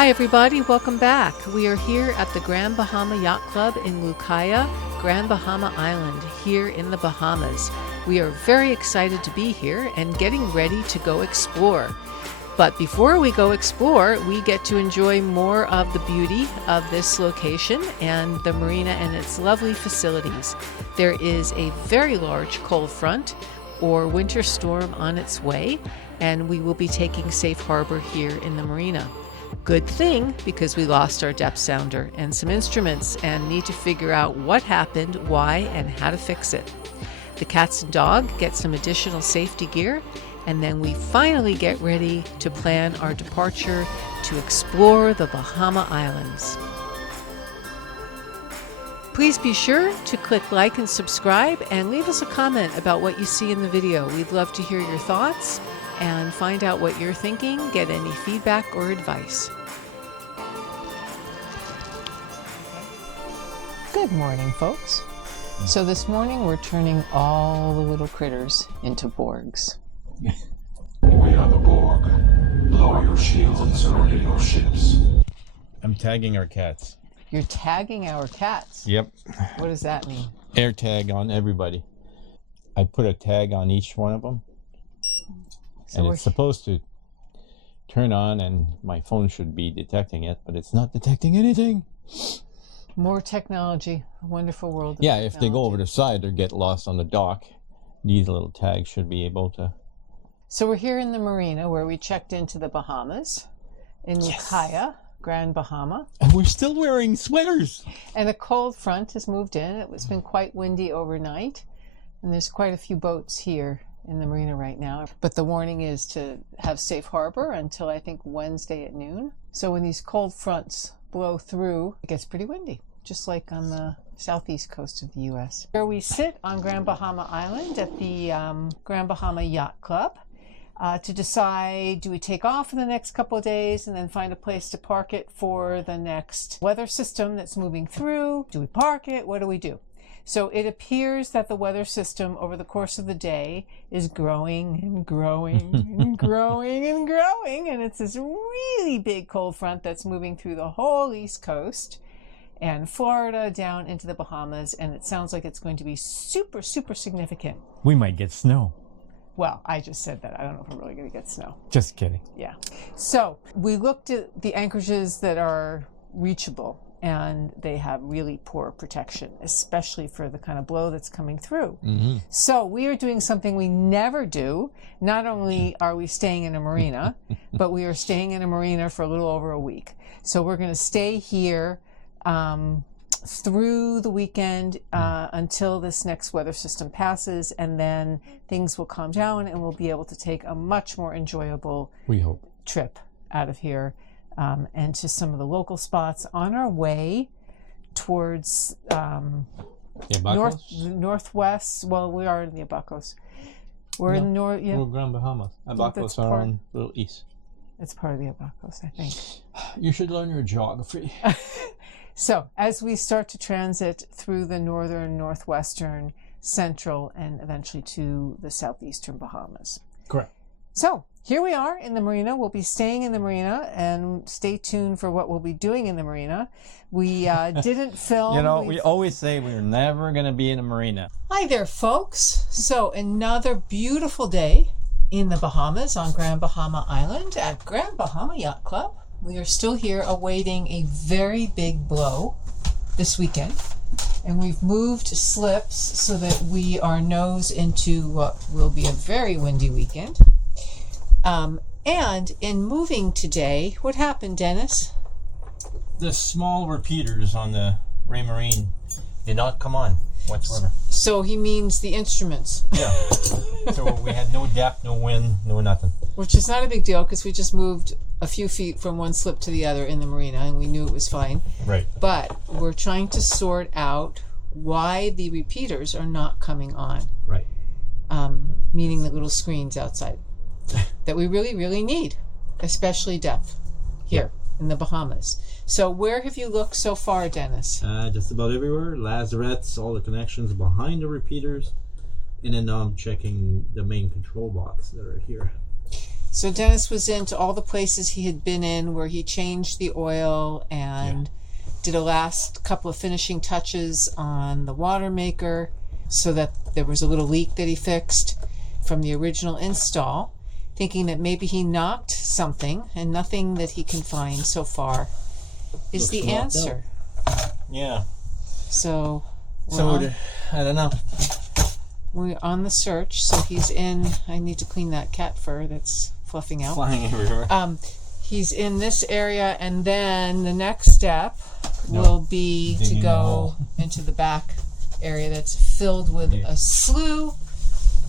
Hi everybody, welcome back. We are here at the Grand Bahama Yacht Club in Lucaya, Grand Bahama Island, here in the Bahamas. We are very excited to be here and getting ready to go explore. But before we go explore, we get to enjoy more of the beauty of this location and the marina and its lovely facilities. There is a very large cold front or winter storm on its way, and we will be taking safe harbor here in the marina. Good thing, because we lost our depth sounder and some instruments and need to figure out what happened, why, and how to fix it. The cats and dog get some additional safety gear, and then we finally get ready to plan our departure to explore the Bahama Islands. Please be sure to click like and subscribe and leave us a comment about what you see in the video. We'd love to hear your thoughts and find out what you're thinking, get any feedback or advice. Good morning, folks. So this morning we're turning all the little critters into Borgs. We are the Borg. Lower your shields and surrender your ships. I'm tagging our cats. You're tagging our cats? Yep. What does that mean? Air tag on everybody. I put a tag on each one of them. So and it's supposed to turn on and my phone should be detecting it, but it's not detecting anything. More technology. A wonderful world of technology. If they go over the side or get lost on the dock, these little tags should be able to. So we're here in the marina where we checked into the Bahamas in Lucaya, Grand Bahama. And we're still wearing sweaters. And a cold front has moved in. It's been quite windy overnight. And there's quite a few boats here in the marina right now. But the warning is to have safe harbor until I think Wednesday at noon. So when these cold fronts blow through, it gets pretty windy, just like on the southeast coast of the U.S. Where we sit on Grand Bahama Island at the Grand Bahama Yacht Club to decide, do we take off for the next couple of days and then find a place to park it for the next weather system that's moving through? Do we park it? What do we do? So it appears that the weather system over the course of the day is growing and growing and growing and growing. And it's this really big cold front that's moving through the whole East Coast and Florida down into the Bahamas. And it sounds like it's going to be super, super significant. We might get snow. Well, I just said that. I don't know if we're really going to get snow. Just kidding. Yeah. So we looked at the anchorages that are reachable, and they have really poor protection, especially for the kind of blow that's coming through. Mm-hmm. So we are doing something we never do. Not only are we staying in a marina, but we are staying in a marina for a little over a week. So we're going to stay here through the weekend until this next weather system passes, and then things will calm down and we'll be able to take a much more enjoyable trip out of here. And to some of the local spots on our way towards northwest. Well, we are in the Abacos. We're in the north. Yeah. We're Grand Bahamas. Abacos are on little east. It's part of the Abacos, I think. You should learn your geography. So as we start to transit through the northern, northwestern, central, and eventually to the southeastern Bahamas. Correct. So here we are in the marina. We'll be staying in the marina, and stay tuned for what we'll be doing in the marina. We didn't film. You know, we always say we're never going to be in a marina. Hi there, folks. So another beautiful day in the Bahamas on Grand Bahama Island at Grand Bahama Yacht Club. We are still here awaiting a very big blow this weekend. And we've moved slips so that we are nose into what will be a very windy weekend. And in moving today, what happened, Dennis? The small repeaters on the Ray Marine did not come on whatsoever. So he means the instruments. Yeah. So we had no depth, no wind, no nothing. Which is not a big deal because we just moved a few feet from one slip to the other in the marina and we knew it was fine. Right. But we're trying to sort out why the repeaters are not coming on. Right. Meaning the little screens outside that we really, really need, especially depth here in the Bahamas. So where have you looked so far, Dennis? Just about everywhere. Lazarettes, all the connections behind the repeaters. And then now I'm checking the main control box that are here. So Dennis was into all the places he had been in where he changed the oil and did a last couple of finishing touches on the water maker so that there was a little leak that he fixed from the original install, thinking that maybe he knocked something, and nothing that he can find so far is Looks the knocked answer. Yeah. So I don't know. we're on the search. So he's in. I need to clean that cat fur that's fluffing out. Flying everywhere. He's in this area, and then the next step will be to Digging a go hole. into the back area that's filled with a slew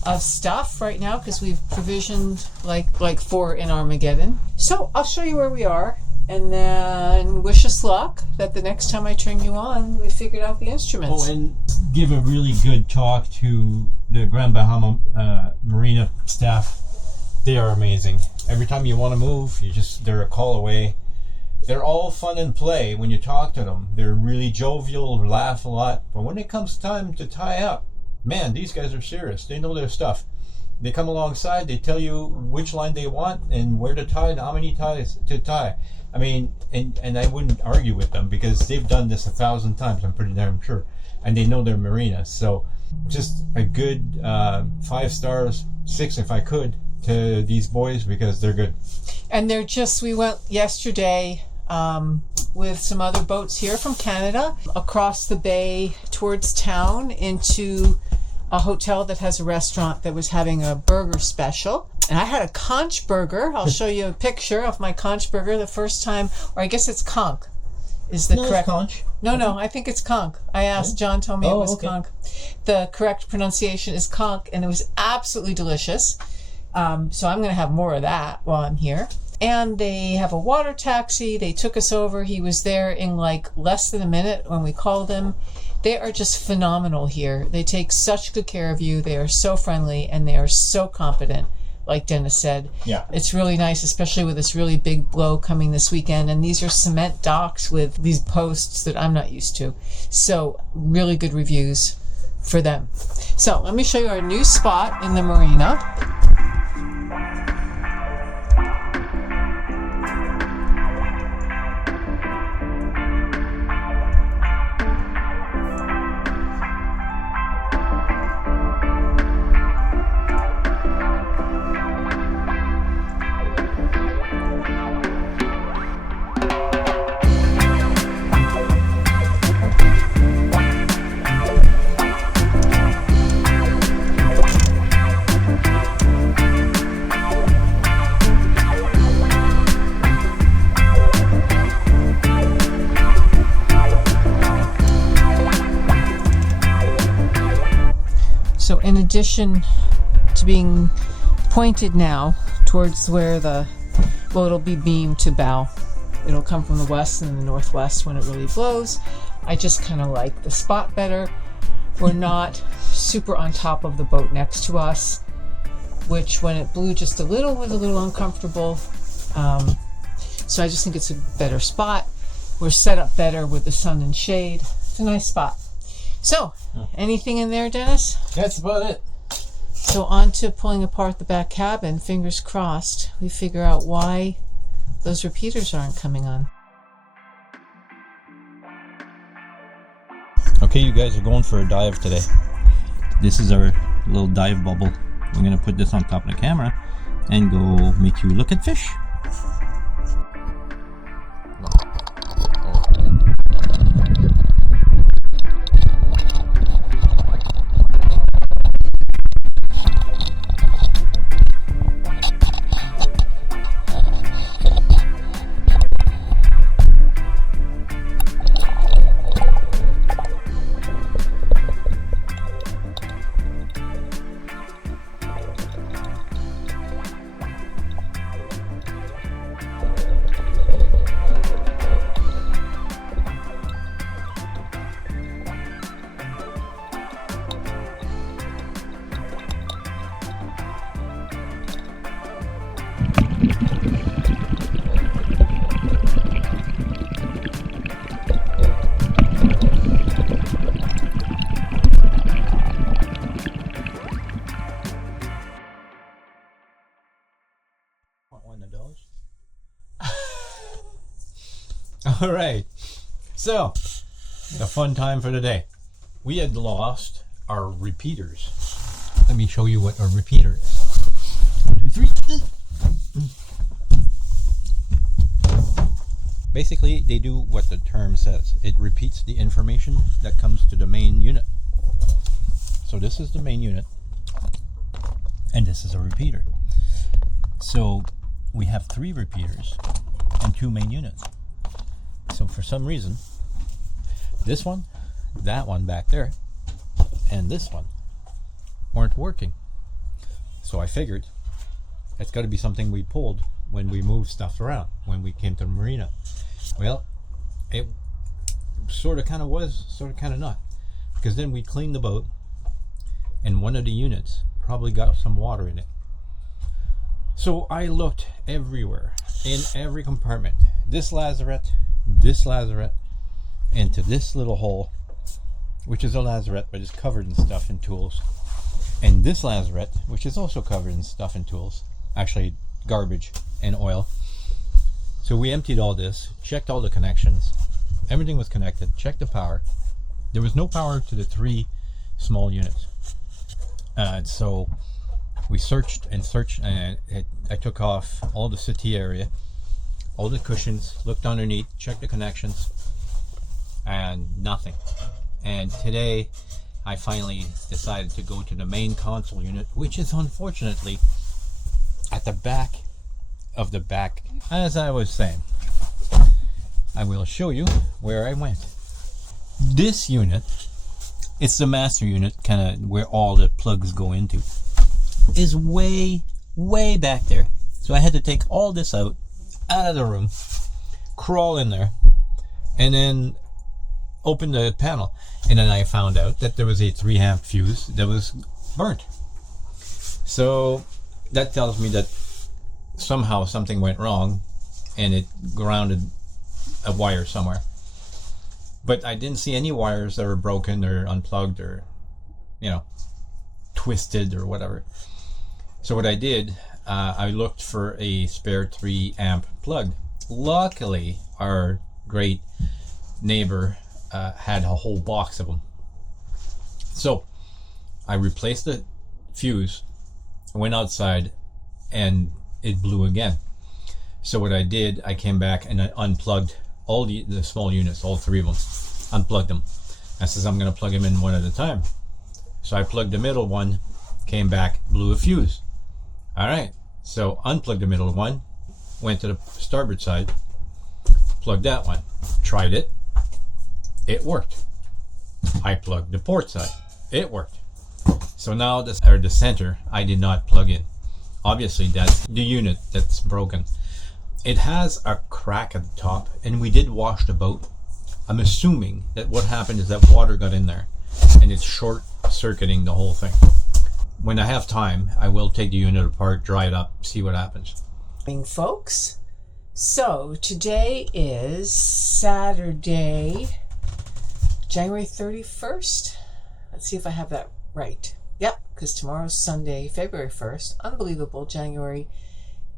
of stuff right now because we've provisioned like for in Armageddon. So I'll show you where we are, and then wish us luck that the next time I turn you on, we figured out the instruments. Oh, and give a really good talk to the Grand Bahama Marina staff. They are amazing. Every time you want to move, they're a call away. They're all fun and play when you talk to them. They're really jovial, laugh a lot. But when it comes time to tie up, man, these guys are serious. They know their stuff. They come alongside, they tell you which line they want and where to tie and how many ties to tie. I mean, and I wouldn't argue with them because they've done this 1,000 times, I'm pretty damn sure. And they know their marinas. So just a good 5 stars, 6 if I could, to these boys because they're good. And we went yesterday with some other boats here from Canada across the bay towards town into a hotel that has a restaurant that was having a burger special. And I had a conch burger. I'll show you a picture of my conch burger the first time, or I guess it's conch is the correct. Conch. No, I think it's conch. I asked, John told me it was conch. The correct pronunciation is conch, and it was absolutely delicious. So I'm going to have more of that while I'm here. And they have a water taxi. They took us over. He was there in like less than a minute when we called him. They are just phenomenal here. They take such good care of you. They are so friendly and they are so competent, like Dennis said. Yeah. It's really nice, especially with this really big blow coming this weekend. And these are cement docks with these posts that I'm not used to. So really good reviews for them. So let me show you our new spot in the marina. So in addition to being pointed now towards where it'll be beamed to bow. It'll come from the west and the northwest when it really blows. I just kind of like the spot better. We're not super on top of the boat next to us, which when it blew just a little was a little uncomfortable. So I just think it's a better spot. We're set up better with the sun and shade. It's a nice spot. So, anything in there, Dennis? That's about it. So on to pulling apart the back cabin. Fingers crossed we figure out why those repeaters aren't coming on. Okay, you guys are going for a dive today. This is our little dive bubble. We're going to put this on top of the camera and go make you look at fish. All right. So, the fun time for the day. We had lost our repeaters. Let me show you what a repeater is. 1, 2, 3. Basically, they do what the term says. It repeats the information that comes to the main unit. So this is the main unit, and this is a repeater. So we have 3 repeaters and 2 main units. So for some reason, this one, that one back there, and this one weren't working. So I figured it's got to be something we pulled when we moved stuff around when we came to the marina. Well, it sort of kind of was, sort of kind of not, because then we cleaned the boat and one of the units probably got some water in it. So I looked everywhere, in every compartment, this lazarette, into this little hole, which is a lazarette but is covered in stuff and tools, and this lazarette, which is also covered in stuff and tools, actually garbage and oil. So we emptied all this, checked all the connections, everything was connected, checked the power. There was no power to the 3 small units. So we searched and searched, and I took off all the settee area, all the cushions, looked underneath, checked the connections, and nothing. And today I finally decided to go to the main console unit, which is unfortunately at the back of the back. As I was saying, I will show you where I went. This unit, it's the master unit, kind of where all the plugs go into, is way back there. So I had to take all this out of the room, crawl in there, and then open the panel. And then I found out that there was a 3-amp fuse that was burnt. So that tells me that somehow something went wrong and it grounded a wire somewhere. But I didn't see any wires that were broken or unplugged or, twisted or whatever. So what I did, I looked for a spare 3-amp plug. Luckily, our great neighbor had a whole box of them. So I replaced the fuse, went outside, and it blew again. So what I did, I came back and I unplugged all the small units, all 3 of them, unplugged them. I says I'm going to plug them in one at a time. So I plugged the middle one, came back, blew a fuse. All right, so unplugged the middle one, went to the starboard side, plugged that one, tried it, it worked. I plugged the port side, it worked. So now the center I did not plug in. Obviously that's the unit that's broken. It has a crack at the top, and we did wash the boat. I'm assuming that what happened is that water got in there and it's short-circuiting the whole thing. When I have time, I will take the unit apart, dry it up, see what happens. Morning, folks. So today is Saturday, January 31st. Let's see if I have that right. Yep, because tomorrow's Sunday, February 1st. Unbelievable. January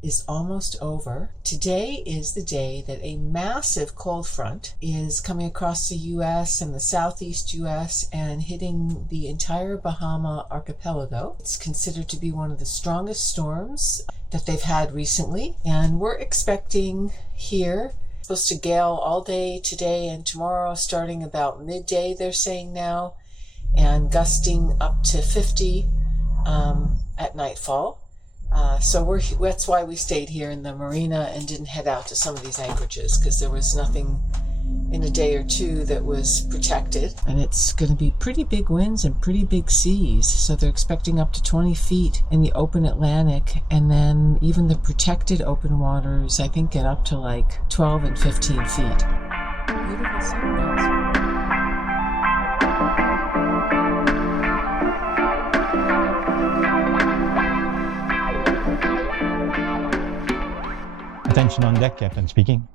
is almost over. Today is the day that a massive cold front is coming across the U.S. and the southeast U.S. and hitting the entire Bahama archipelago. It's considered to be one of the strongest storms that they've had recently, and we're expecting here supposed to gale all day today and tomorrow, starting about midday, they're saying now, and gusting up to 50 at nightfall. So that's why we stayed here in the marina and didn't head out to some of these anchorages, because there was nothing in a day or two that was protected. And it's going to be pretty big winds and pretty big seas. So they're expecting up to 20 feet in the open Atlantic. And then even the protected open waters, I think, get up to like 12 and 15 feet. Beautiful sunrise. Attention on deck, Captain speaking.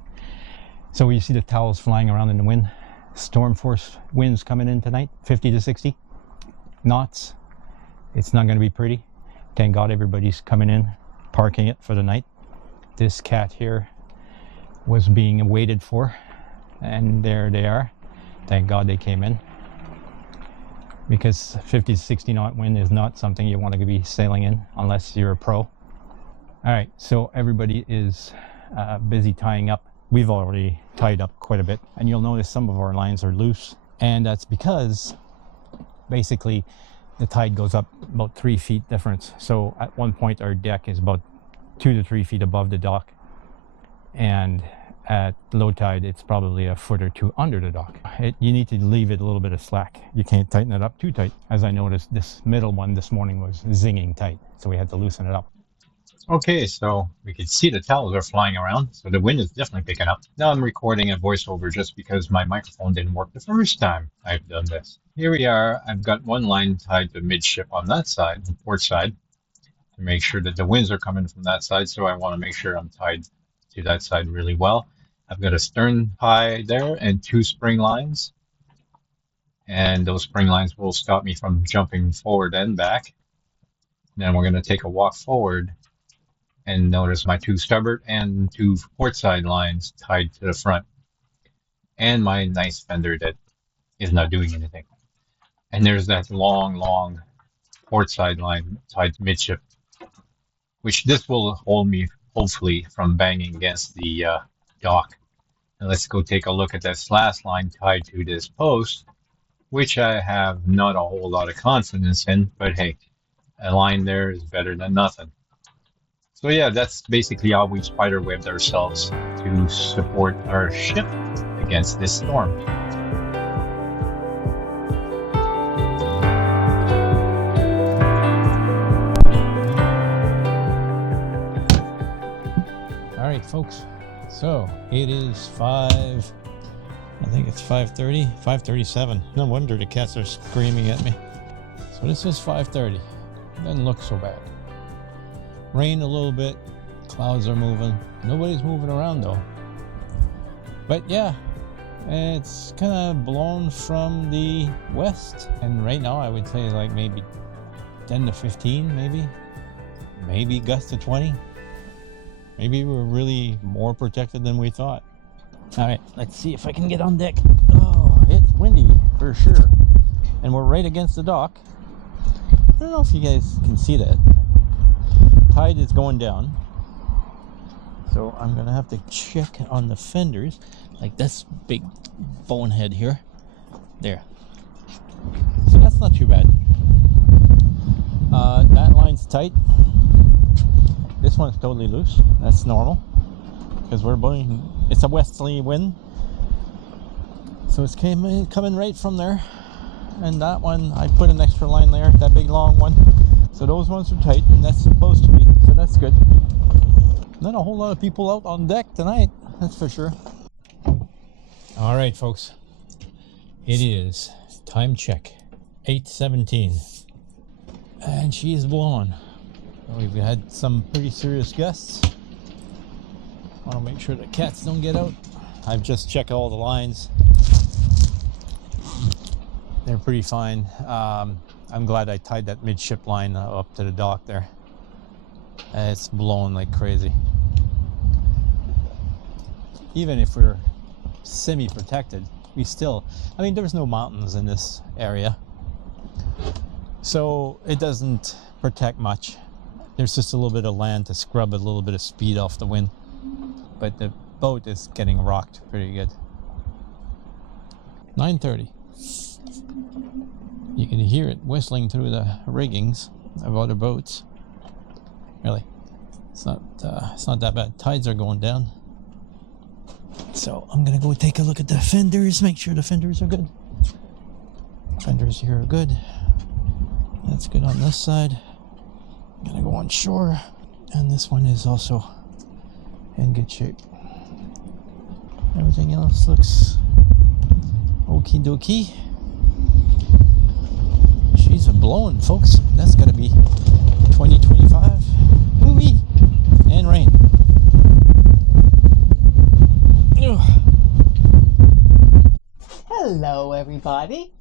So you see the towels flying around in the wind. Storm force winds coming in tonight, 50 to 60 knots. It's not going to be pretty. Thank God everybody's coming in, parking it for the night. This cat here was being waited for and there they are. Thank God they came in, because 50 to 60 knot wind is not something you want to be sailing in unless you're a pro. All right, so everybody is busy tying up. We've already tied up quite a bit, and you'll notice some of our lines are loose, and that's because basically the tide goes up about 3 feet difference. So at one point our deck is about 2 to 3 feet above the dock, and at low tide it's probably a foot or two under the dock. You need to leave it a little bit of slack. You can't tighten it up too tight. As I noticed, this middle one this morning was zinging tight, so we had to loosen it up. Okay, so we can see the towels are flying around, so the wind is definitely picking up. Now I'm recording a voiceover just because my microphone didn't work the first time I've done this. Here we are. I've got one line tied to midship on that side, the port side, to make sure that the winds are coming from that side, so I want to make sure I'm tied to that side really well. I've got a stern tie there and 2 spring lines, and those spring lines will stop me from jumping forward and back. Then we're going to take a walk forward, and notice my 2 starboard and 2 port side lines tied to the front, and my nice fender that is not doing anything. And there's that long port side line tied to midship, which this will hold me hopefully from banging against the dock. And let's go take a look at this last line tied to this post, which I have not a whole lot of confidence in, but hey, a line there is better than nothing. So yeah, that's basically how we spiderwebbed ourselves to support our ship against this storm. All right, folks. So it is I think it's 5:30, 5:37. No wonder the cats are screaming at me. So this is 5:30. Doesn't look so bad. Rain a little bit, clouds are moving. Nobody's moving around though. But yeah, it's kind of blown from the west, and right now I would say like maybe 10 to 15, maybe gusts to 20. Maybe we're really more protected than we thought. All right, let's see if I can get on deck. Oh, it's windy for sure, and we're right against the dock. I don't know if you guys can see that. Tide is going down, so I'm gonna have to check on the fenders, like this big bonehead here. There. So that's not too bad. That line's tight. This one's totally loose. That's normal because we're blowing. It's a westerly wind, so it's coming right from there. And that one, I put an extra line there, that big long one. So those ones are tight, and that's supposed to be, so that's good. Not a whole lot of people out on deck tonight, that's for sure. All right, folks. It is time check, 8:17. And she is blown. We've had some pretty serious gusts. I want to make sure the cats don't get out. I've just checked all the lines. They're pretty fine. I'm glad I tied that midship line up to the dock there. It's blown like crazy. Even if we're semi-protected, we still, I mean, there's no mountains in this area, so it doesn't protect much. There's just a little bit of land to scrub a little bit of speed off the wind, but the boat is getting rocked pretty good. 9:30. You can hear it whistling through the riggings of other boats. Really, it's not that bad. Tides are going down, so I'm gonna go take a look at the fenders, make sure the fenders are good. Fenders here are good. That's good on this side. I'm gonna go on shore, and this one is also in good shape. Everything else looks okie dokie. She's blowing, folks. That's gotta be 2025. Woo-wee. And rain. Ugh. Hello, everybody.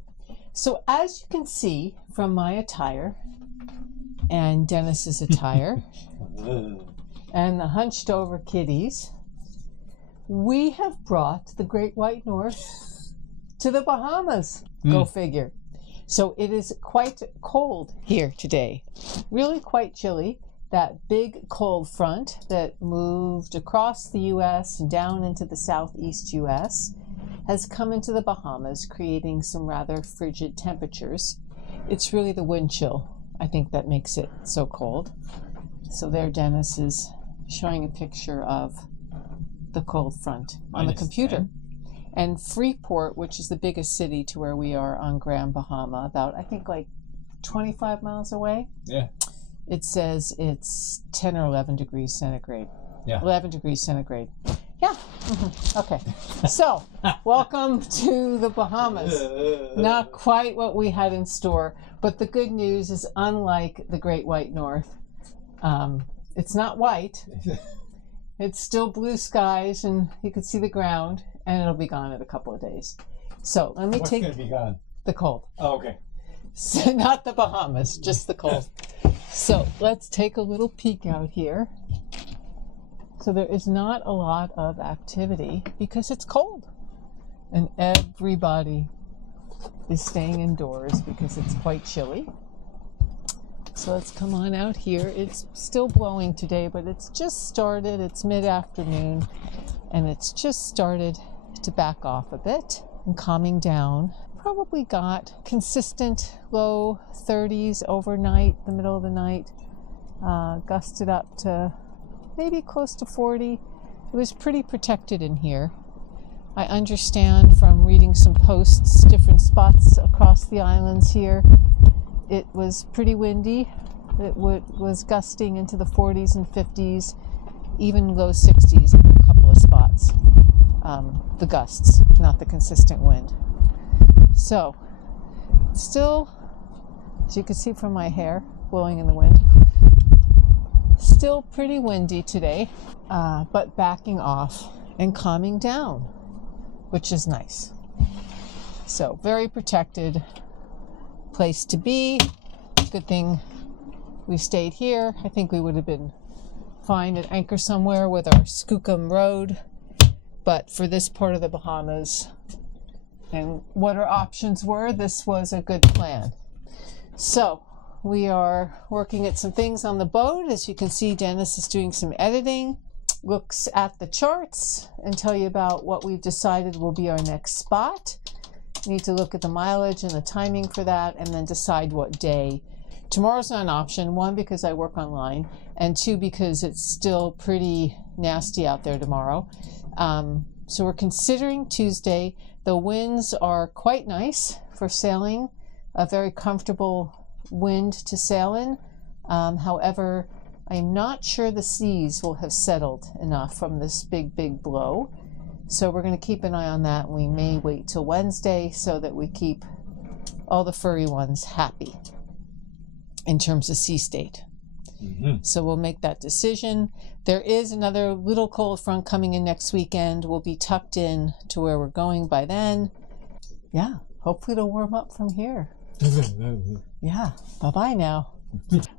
So as you can see from my attire and Dennis's attire and the hunched over kitties, we have brought the Great White North to the Bahamas. Go figure. So it is quite cold here today. Really quite chilly. That big cold front that moved across the U.S. and down into the southeast U.S. has come into the Bahamas, creating some rather frigid temperatures. It's really the wind chill, I think, that makes it so cold. So there Dennis is showing a picture of the cold front on the computer. 10. And Freeport, which is the biggest city to where we are on Grand Bahama, about, I think, like 25 miles away. Yeah. It says it's 10 or 11 degrees centigrade. Yeah. 11 degrees centigrade. Yeah. Okay. So, welcome to the Bahamas. Not quite what we had in store, but the good news is, unlike the Great White North, it's not white. It's still blue skies, and you can see the ground, and it'll be gone in a couple of days. So let me What's take going to be gone? the cold. Oh, okay. So not the Bahamas, just the cold. So let's take a little peek out here. So there is not a lot of activity because it's cold, and everybody is staying indoors because it's quite chilly. So let's come on out here. It's still blowing today, but it's just started. It's mid-afternoon, and it's just started to back off a bit and calming down. Probably got consistent low 30s overnight, the middle of the night. Gusted up to maybe close to 40. It was pretty protected in here. I understand from reading some posts, different spots across the islands here, it was pretty windy. It was gusting into the 40s and 50s, even low 60s in a couple of spots. The gusts, not the consistent wind. So, still, as you can see from my hair blowing in the wind, still pretty windy today, but backing off and calming down, which is nice. So, very protected place to be. Good thing we stayed here. I think we would have been fine at anchor somewhere with our Skookum Road, but for this part of the Bahamas and what our options were, this was a good plan. So we are working at some things on the boat. As you can see, Dennis is doing some editing, looks at the charts and tell you about what we've decided will be our next spot. We need to look at the mileage and the timing for that, and then decide what day. Tomorrow's not an option, one, because I work online, and two, because it's still pretty nasty out there tomorrow. So we're considering Tuesday. The winds are quite nice for sailing, a very comfortable wind to sail in. However, I'm not sure the seas will have settled enough from this big blow. So we're going to keep an eye on that. We may wait till Wednesday so that we keep all the furry ones happy in terms of sea state. So we'll make that decision. There is another little cold front coming in next weekend. We'll be tucked in to where we're going by then. Yeah, hopefully it'll warm up from here. Yeah, bye-bye now.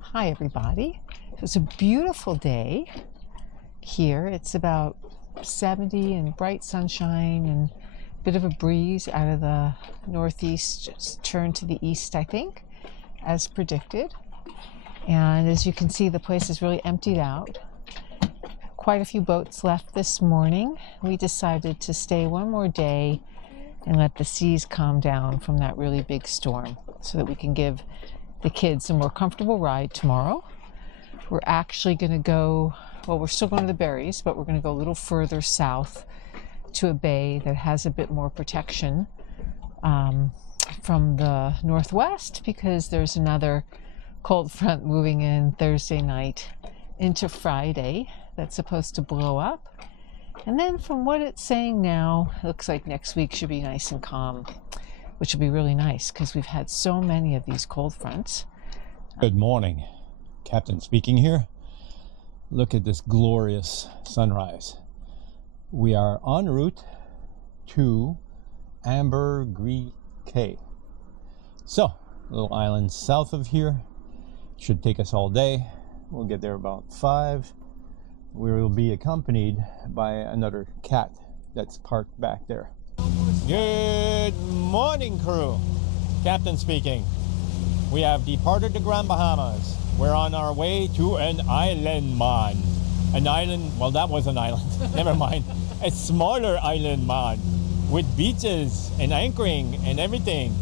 Hi, everybody. It's a beautiful day here. It's about 70 and bright sunshine and a bit of a breeze out of the northeast, just turned to the east, I think, as predicted. And as you can see, the place is really emptied out. Quite a few boats left this morning. We decided to stay one more day and let the seas calm down from that really big storm so that we can give the kids a more comfortable ride tomorrow. We're actually going to go, well, we're still going to the Berries, but we're going to go a little further south to a bay that has a bit more protection from the northwest, because there's another cold front moving in Thursday night into Friday that's supposed to blow up. And then from what it's saying now, it looks like next week should be nice and calm, which will be really nice because we've had so many of these cold fronts. Good morning. Captain speaking here. Look at this glorious sunrise. We are en route to aaarrrrgggg. So, a little island south of here. Should take us all day. We'll get there about 5. we will be accompanied by another cat that's parked back there. Good morning, crew. Captain speaking. We have departed the Grand Bahamas. We're on our way to an island, man. An island, well, that was an island. Never mind. A smaller island, man, with beaches and anchoring and everything.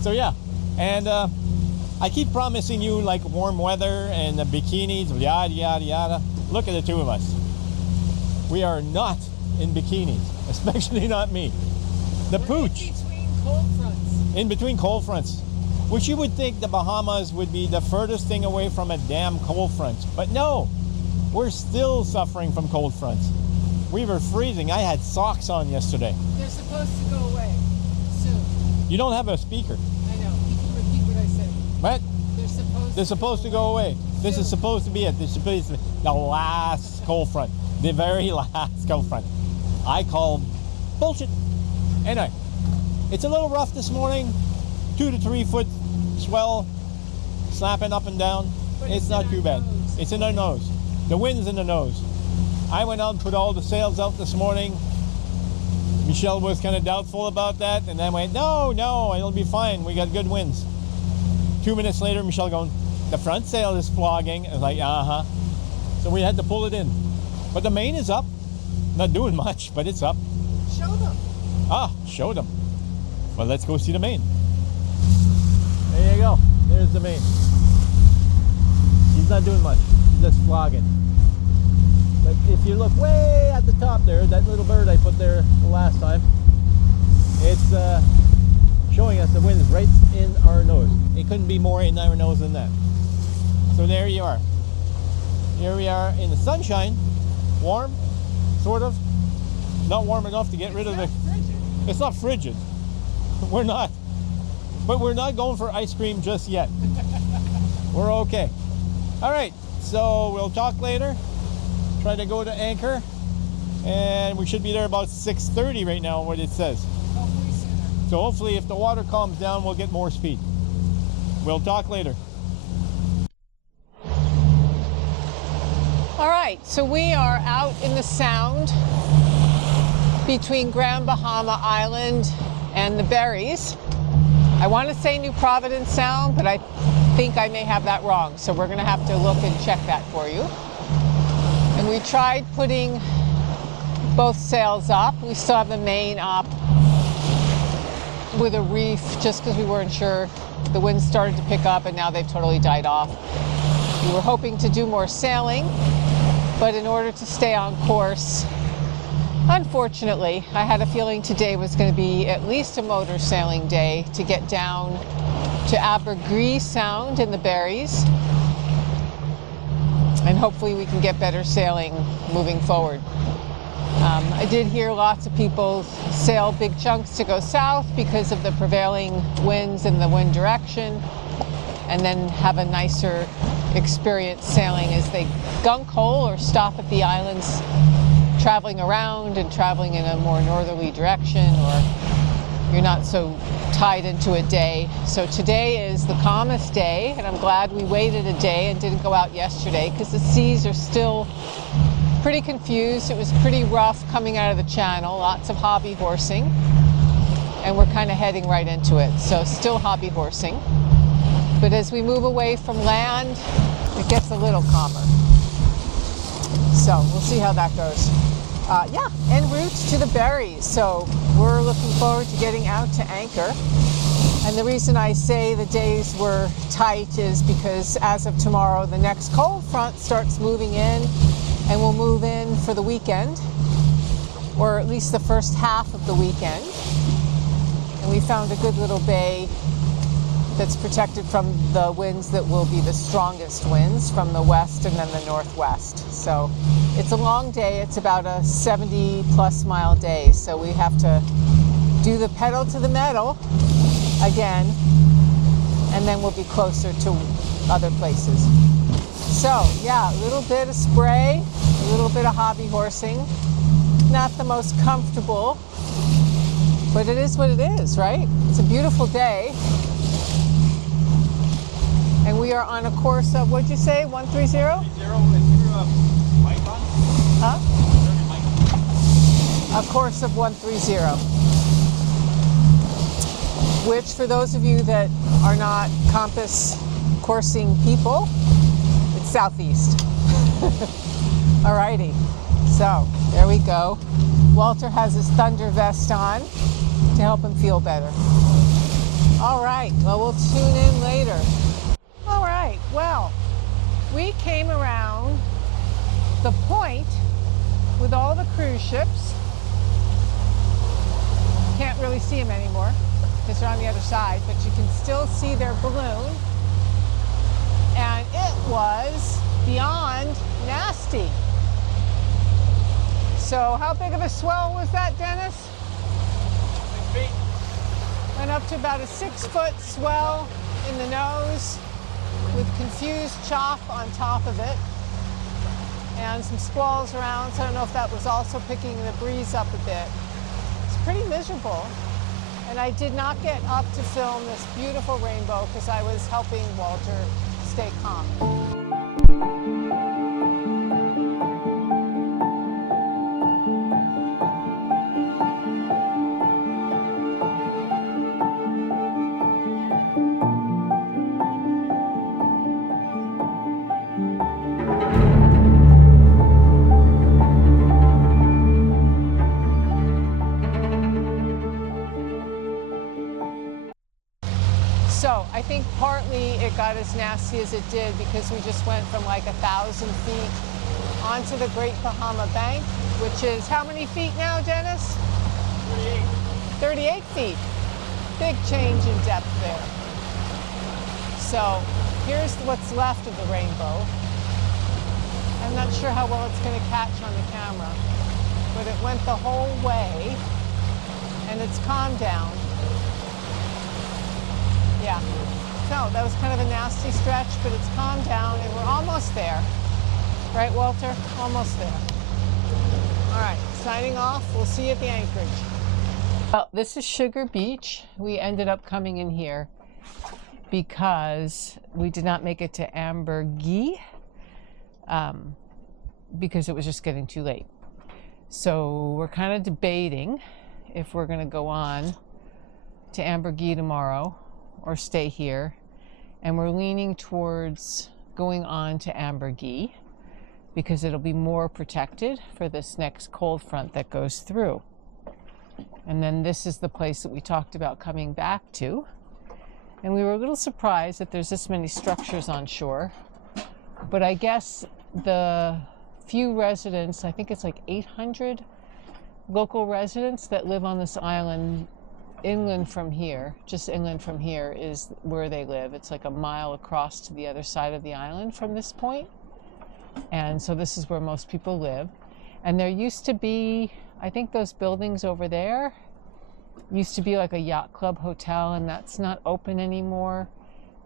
So yeah, and I keep promising you like warm weather and bikinis, yada yada yada. Look at the two of us. We are not in bikinis, especially not me. The pooch. In between cold fronts. In between cold fronts. Which you would think the Bahamas would be the furthest thing away from a damn cold front. But no, we're still suffering from cold fronts. We were freezing. I had socks on yesterday. They're supposed to go away soon. You don't have a speaker. I know. You can repeat what I said. What? They're supposed to go away. This is supposed to be it. This is supposed to be the last cold front. The very last cold front. I call bullshit. Anyway, it's a little rough this morning. 2 to 3 foot swell, slapping up and down. But It's not too bad. nose. It's in our nose. The wind's in the nose. I went out and put all the sails out this morning. Michelle was kind of doubtful about that, and I went, no, it'll be fine. We got good winds. 2 minutes later, Michelle going, the front sail is flogging. I was like, uh-huh. So we had to pull it in. But the main is up. Not doing much, but it's up. Show them. Show them. Well, let's go see the main. There you go. There's the main. He's not doing much. He's just flogging. But if you look way at the top there, that little bird I put there the last time, it's showing us the wind is right in our nose. It couldn't be more in our nose than that. So there you are. Here we are in the sunshine. Warm, sort of. Not warm enough to get rid of the... It's not frigid. We're not. But we're not going for ice cream just yet. We're okay. All right, so we'll talk later. Try to go to anchor. And we should be there about 6:30 right now, what it says. Hopefully sooner. So hopefully if the water calms down, we'll get more speed. We'll talk later. All right, so we are out in the Sound between Grand Bahama Island and the Berries. I want to say New Providence Sound, but I think I may have that wrong. So we're going to have to look and check that for you. And we tried putting both sails up. We still have the main up with a reef just because we weren't sure. The wind started to pick up and now they've totally died off. We were hoping to do more sailing, but in order to stay on course, unfortunately, I had a feeling today was going to be at least a motor sailing day to get down to aaarrrrgggg Sound in the Berries. And hopefully we can get better sailing moving forward. I did hear lots of people sail big chunks to go south because of the prevailing winds and the wind direction, and then have a nicer experience sailing as they gunk hole or stop at the islands, traveling around and traveling in a more northerly direction, or you're not so tied into a day. So today is the calmest day, and I'm glad we waited a day and didn't go out yesterday because the seas are still pretty confused. It was pretty rough coming out of the channel, lots of hobby horsing, and we're kind of heading right into it. So still hobby horsing. But as we move away from land, it gets a little calmer. So we'll see how that goes. Yeah, en route to the Berries. So we're looking forward to getting out to anchor. And the reason I say the days were tight is because as of tomorrow, the next cold front starts moving in, and we'll move in for the weekend, or at least the first half of the weekend. And we found a good little bay that's protected from the winds that will be the strongest winds from the west and then the northwest. So it's a long day. It's about a 70+ mile day. So we have to do the pedal to the metal again, and then we'll be closer to other places. So yeah, a little bit of spray, a little bit of hobby horsing. Not the most comfortable, but it is what it is, right? It's a beautiful day. And we are on a course of, what'd you say, 130? Huh? A course of 130. Which, for those of you that are not compass coursing people, it's southeast. Alrighty, so there we go. Walter has his thunder vest on to help him feel better. All right, well, we'll tune in later. All right, well, we came around the point with all the cruise ships. Can't really see them anymore because they're on the other side, but you can still see their balloon. And it was beyond nasty. So how big of a swell was that, Dennis? 6 feet. Went up to about a 6-foot swell in the nose with confused chop on top of it and some squalls around. So I don't know if that was also picking the breeze up a bit. It's pretty miserable. And I did not get up to film this beautiful rainbow because I was helping Walter stay calm. So I think partly it got as nasty as it did because we just went from like 1,000 feet onto the Great Bahama Bank, which is how many feet now, Dennis? 38 feet. Big change in depth there. So here's what's left of the rainbow. I'm not sure how well it's going to catch on the camera, but it went the whole way and it's calmed down. Yeah, so that was kind of a nasty stretch, but it's calmed down and we're almost there. Right, Walter? Almost there. All right, signing off. We'll see you at the anchorage. Well, this is Sugar Beach. We ended up coming in here because we did not make it to aaarrrrgggg because it was just getting too late. So we're kind of debating if we're going to go on to aaarrrrgggg tomorrow or stay here, and we're leaning towards going on to aaarrrrgggg because it'll be more protected for this next cold front that goes through. And then this is the place that we talked about coming back to, and we were a little surprised that there's this many structures on shore, but I guess the few residents, I think it's like 800 local residents that live on this island inland from here, just inland from here is where they live. It's like a mile across to the other side of the island from this point. And so this is where most people live. And there used to be, I think those buildings over there used to be like a yacht club hotel, and that's not open anymore.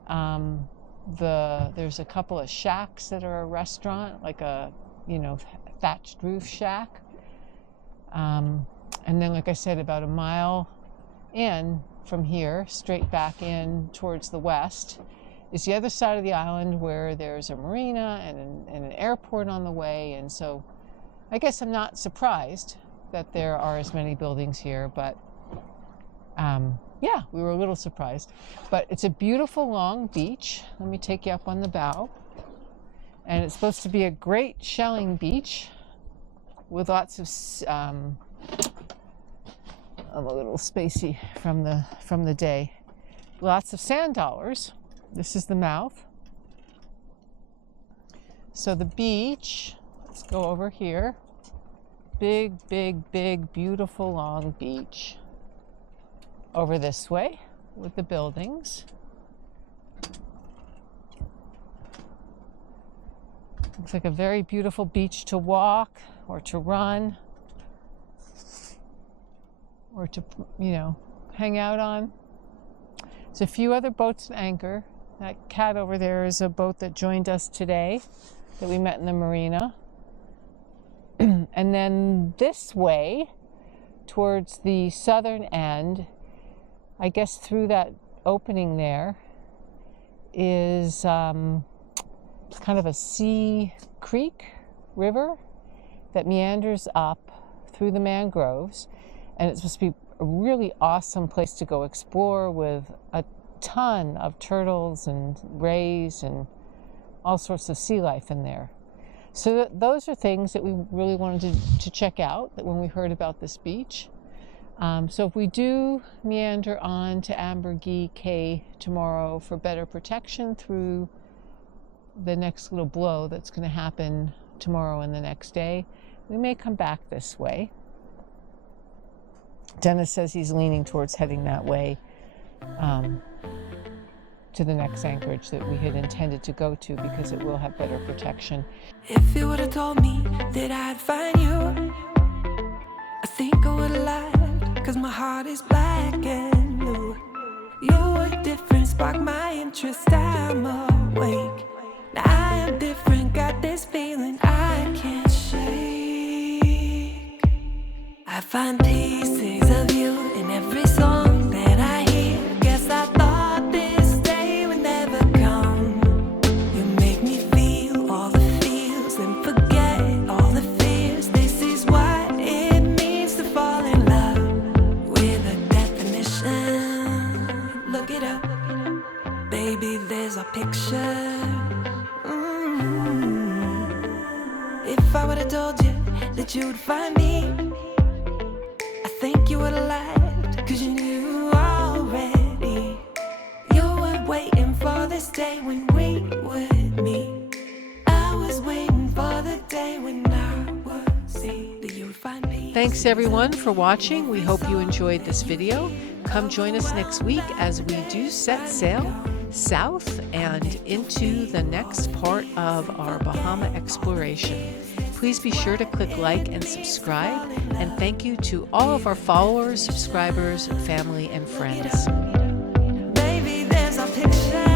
There's a couple of shacks that are a restaurant, like a, thatched roof shack. And then, like I said, about a mile in from here, straight back in towards the west, is the other side of the island where there's a marina and an airport on the way. And so I guess I'm not surprised that there are as many buildings here, but yeah, we were a little surprised. But it's a beautiful long beach. Let me take you up on the bow. And it's supposed to be a great shelling beach with lots of I'm a little spacey from the day. Lots of sand dollars. This is the mouth. So the beach, let's go over here. Big, big, big, beautiful long beach. Over this way with the buildings. Looks like a very beautiful beach to walk or to run, or to, hang out on. There's a few other boats at anchor. That cat over there is a boat that joined us today that we met in the marina. And then this way, towards the southern end, I guess through that opening there, is kind of a sea creek, river, that meanders up through the mangroves, and it's supposed to be a really awesome place to go explore with a ton of turtles and rays and all sorts of sea life in there. So those are things that we really wanted to check out when we heard about this beach. So if we do meander on to aaarrrrgggg tomorrow for better protection through the next little blow that's going to happen tomorrow and the next day, we may come back this way. Dennis says he's leaning towards heading that way to the next anchorage that we had intended to go to because it will have better protection. If you would have told me that I'd find you, I think I would have lied, 'cause my heart is black and blue. You're different, spark my interest, I'm awake. Now I am different, got this feeling I can't shake. I find pieces of you in every song that I hear. Guess I thought this day would never come. You make me feel all the feels and forget all the fears. This is what it means to fall in love with a definition. Look it up, baby, there's a picture. If I would have told you that you would find me, I think you would have lied, 'cause you knew already. You were waiting for this day when we would meet. I was waiting for the day when I would see that you would find me. Thanks everyone for watching. We hope you enjoyed this video. Come join us next week as we do set sail south and into the next part of our Bahama exploration. Please be sure to click like and subscribe, and thank you to all of our followers, subscribers, family, and friends. Baby, there's a picture.